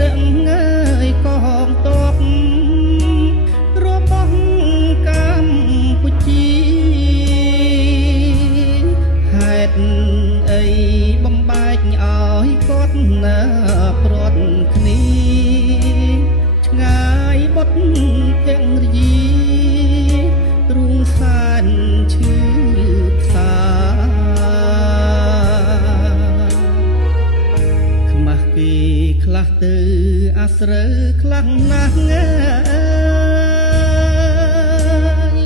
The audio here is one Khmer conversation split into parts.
រឹងអើយកងតបរបស់កម្ពុជាហេតុអីបំបែកឲ្យគាត់ណាប្រត់គ្នាឆ្ងាយបុតភរិយាទ្រុងសានឈឺផ្សាខ្មាស់ពីខ្លះទៅអាស្រូវខ្លាំងណាស់ងាយ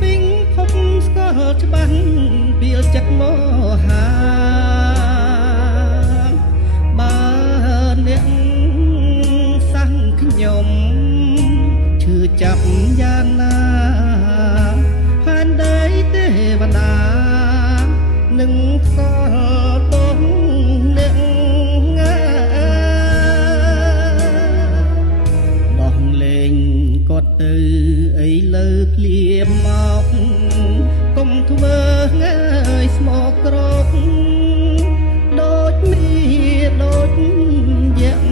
ពីងភពស្គាល់ច្បាស់ពីលចិត្តមហាបើអ្នកសាំងខ្ញុំឈឺចាប់យ៉ាងណាហានដីទេវតានឹងស្គាល់បងអ្នកបោះលេងគាត់ទៅអីលើភ្លៀមមកកុំធ្វើងាយស្មោកក្រកដូចមានដូចយ៉ាង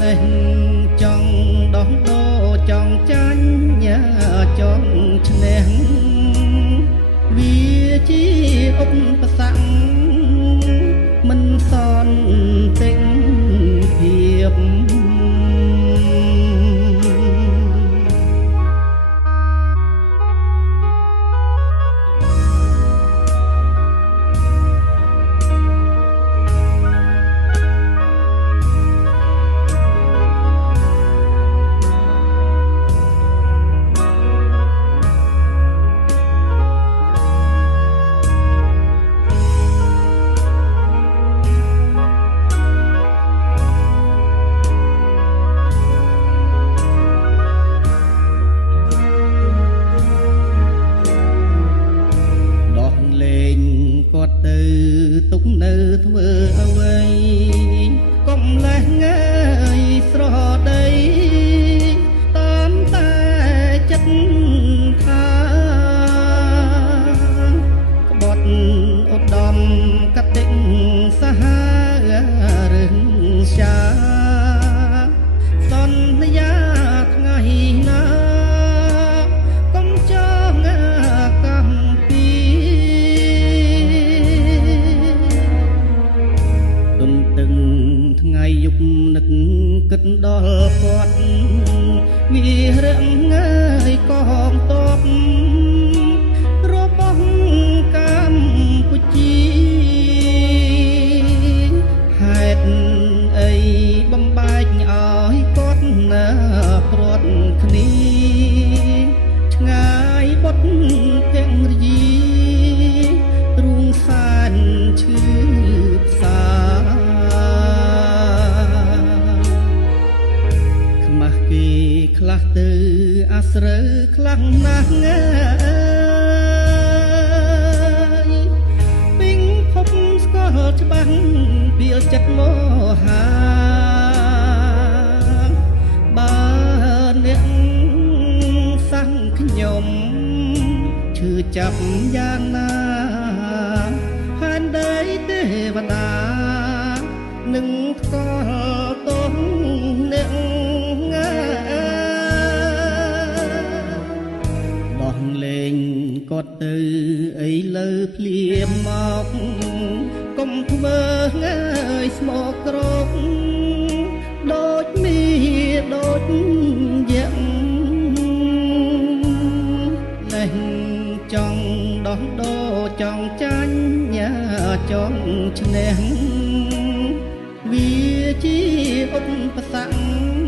លេងចង់ដោះដោចង់ចាញ់ញ៉ាចង់ឈ្នះវាជាឧបសគ្គមិនសន់ទិញភាពគាត់ទៅទុកនៅធ្វើអ្វីកុំលេះងាយស្រដីតាមតែចិត្តថាក្បត់ឧត្តមកតិសហរឹងសាសន្យាថ្ងៃណាកុំចងកម្មពីទឹងថ្ងៃយប់នឹកគិតដល់គាត់វារាំងងាយកងតបរបស់កម្ពុជាហេតុអីបំបែកឲ្យគាត់ណាប្រត់គ្នាឆ្ងាយបុតភរិយាទ្រុងសានឈឺផ្សាគេខ្លះទៅអាស្រូវខ្លាំងណាស់ងាយពីងភពស្គាល់ច្បាស់ពីលចិត្តមហាបើអ្នកសាំងខ្ញុំឈឺចាប់យ៉ាងណាហានដីទេវតានឹងស្គាល់ទងអ្នកបោះលេងគាត់ទៅអីលើភ្លៀមមកកុំធ្វើងាយស្មោកក្រកដូចមានដូចយ៉ាងលេងចង់ដោះដោចង់ចាញ់ញ៉ាចង់ឈ្នះវាជាឧបសគ្គ